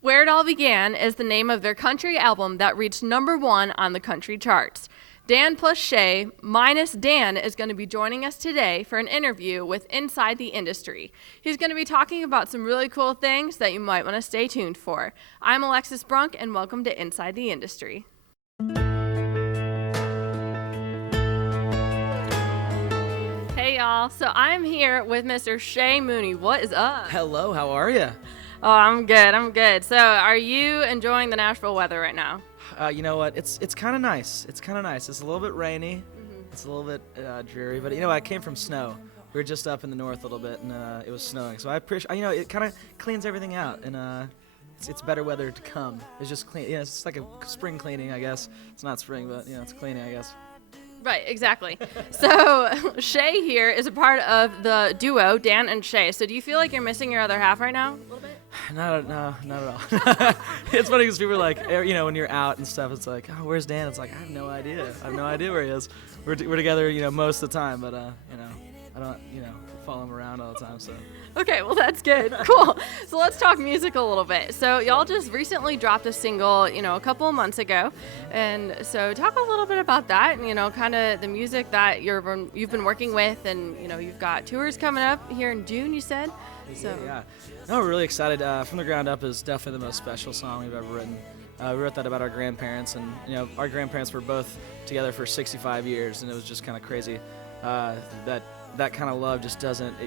Where It All Began is the name of their country album that reached #1 on the country charts. Dan plus Shay, minus Dan, is going to be joining us today for an interview with Inside the Industry. He's going to be talking about some really cool things that you might want to stay tuned for. I'm Alexis Brunk, and welcome to Inside the Industry. Hey y'all, so I'm here with Mr. Shay Mooney. What is up? Hello, how are you? Oh, I'm good. So are you enjoying the Nashville weather right now? You know what? It's kind of nice. It's kind of nice. It's a little bit rainy. It's a little bit dreary, but you know, I came from snow. We were just up in the north a little bit, and it was snowing. So I appreciate. You know, it kind of cleans everything out, and it's better weather to come. It's just clean. Yeah, it's like a spring cleaning, I guess. It's not spring, but you know, it's cleaning, I guess. Right, exactly. So Shay here is a part of the duo, Dan and Shay. So do you feel like you're missing your other half right now? A little bit? No, not at all. It's funny because people are like, you know, when you're out and stuff, it's like, oh, where's Dan? It's like, I have no idea. I have no idea where he is. We're together, you know, most of the time, but, you know, I don't, you know, follow him around all the time, so. Okay, well, that's good. Cool. So let's talk music a little bit. So y'all just recently dropped a single, you know, a couple of months ago. And so talk a little bit about that and, you know, kind of the music that you've been working with. And, you know, you've got tours coming up here in June, you said. So Yeah. No, we're really excited. From the Ground Up is definitely the most special song we've ever written. We wrote that about our grandparents. And, you know, our grandparents were both together for 65 years. And it was just kind of crazy that kind of love just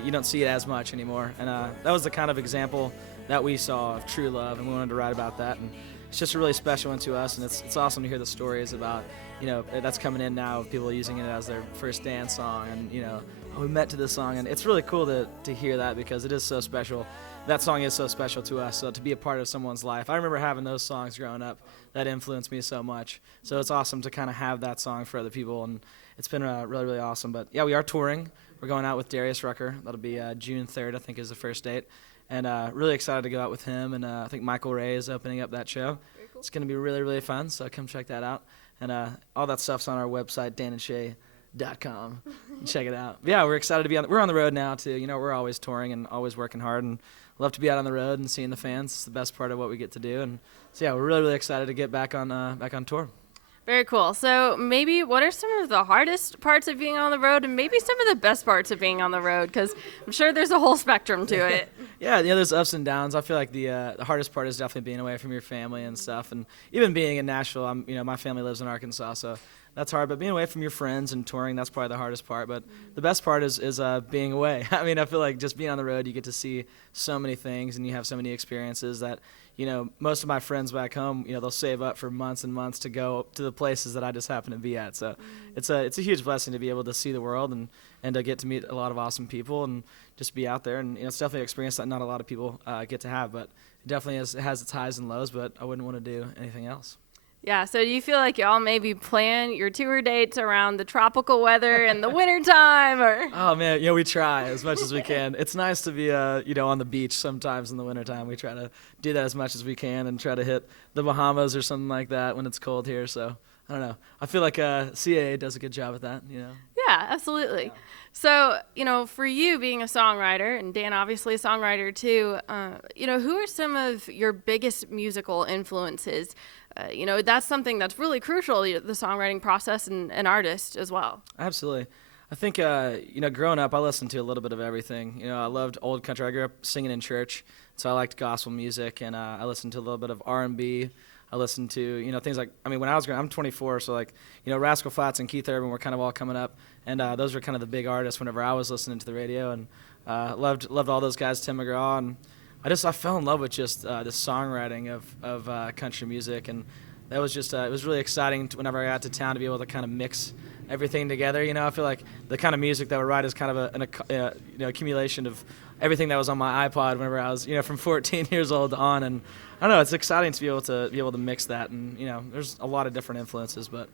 you don't see it as much anymore. And that was the kind of example that we saw of true love, and we wanted to write about that. And it's just a really special one to us, and it's awesome to hear the stories about, you know, that's coming in now, people using it as their first dance song, and, you know, we met to this song, and it's really cool to hear that because it is so special. That song is so special to us, so to be a part of someone's life. I remember having those songs growing up that influenced me so much. So it's awesome to kind of have that song for other people, and it's been really, really awesome. But yeah, we are touring. We're going out with Darius Rucker. That'll be June 3rd, I think, is the first date. And really excited to go out with him. And I think Michael Ray is opening up that show. Cool. It's going to be really, really fun, so come check that out. And all that stuff's on our website, danandshay.com. Check it out. But yeah, we're excited to be we're on the road now, too. You know, we're always touring and always working hard. And love to be out on the road and seeing the fans. It's the best part of what we get to do. And so, yeah, we're really, really excited to get back on tour. Very cool. So maybe what are some of the hardest parts of being on the road and maybe some of the best parts of being on the road? Because I'm sure there's a whole spectrum to it. Yeah, there's ups and downs. I feel like the hardest part is definitely being away from your family and stuff. And even being in Nashville, my family lives in Arkansas, so that's hard. But being away from your friends and touring, that's probably the hardest part. But the best part is being away. I mean, I feel like just being on the road, you get to see so many things and you have so many experiences that, you know, most of my friends back home, you know, they'll save up for months and months to go to the places that I just happen to be at. So it's a huge blessing to be able to see the world and to get to meet a lot of awesome people and just be out there. And, you know, it's definitely an experience that not a lot of people get to have. But it definitely has its highs and lows, but I wouldn't want to do anything else. Yeah, so do you feel like y'all maybe plan your tour dates around the tropical weather in the wintertime? Or? Oh, man, you know, we try as much as we can. It's nice to be, you know, on the beach sometimes in the wintertime. We try to do that as much as we can and try to hit the Bahamas or something like that when it's cold here. So, I don't know. I feel like CAA does a good job at that, you know. Yeah, absolutely. Yeah. So, you know, for you being a songwriter, and Dan obviously a songwriter too, you know, who are some of your biggest musical influences? You know, that's something that's really crucial, the songwriting process and an artist as well. Absolutely. I think, you know, growing up, I listened to a little bit of everything. You know, I loved old country. I grew up singing in church, so I liked gospel music, and I listened to a little bit of R&B. I listened to, you know, things like, I mean, when I was growing up, I'm 24, so like, you know, Rascal Flatts and Keith Urban were kind of all coming up, and those were kind of the big artists whenever I was listening to the radio, and loved all those guys, Tim McGraw, and I fell in love with just the songwriting of country music, and that was just it was really exciting whenever I got to town to be able to kind of mix everything together. You know, I feel like the kind of music that we write is kind of you know, accumulation of everything that was on my iPod whenever I was, you know, from 14 years old on, and I don't know, it's exciting to be able to mix that, and you know, there's a lot of different influences, but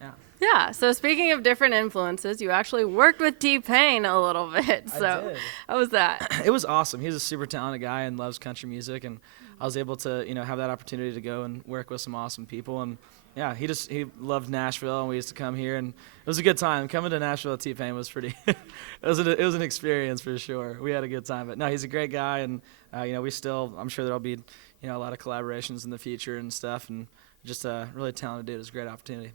yeah. Yeah, so speaking of different influences, you actually worked with T-Pain a little bit. So I did. how was that? It was awesome. He's a super talented guy and loves country music, and I was able to, have that opportunity to go and work with some awesome people. And yeah, he loved Nashville, and we used to come here, and it was a good time. Coming to Nashville at T-Pain was pretty. it was an experience for sure. We had a good time, but no, he's a great guy, and I'm sure there'll be a lot of collaborations in the future and stuff, and just a really talented dude. It was a great opportunity.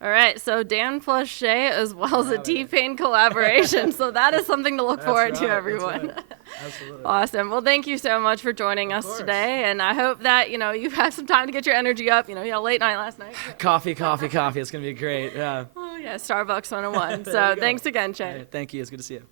All right, so Dan plus Shay as well as a T-Pain collaboration. So that is something to look forward to, everyone. Right. Absolutely. Awesome. Well, thank you so much for joining us today, and I hope that you have some time to get your energy up. You had a late night last night. Coffee. It's gonna be great. Yeah. Oh yeah, Starbucks 101. So thanks again, Shay. Right, thank you. It's good to see you.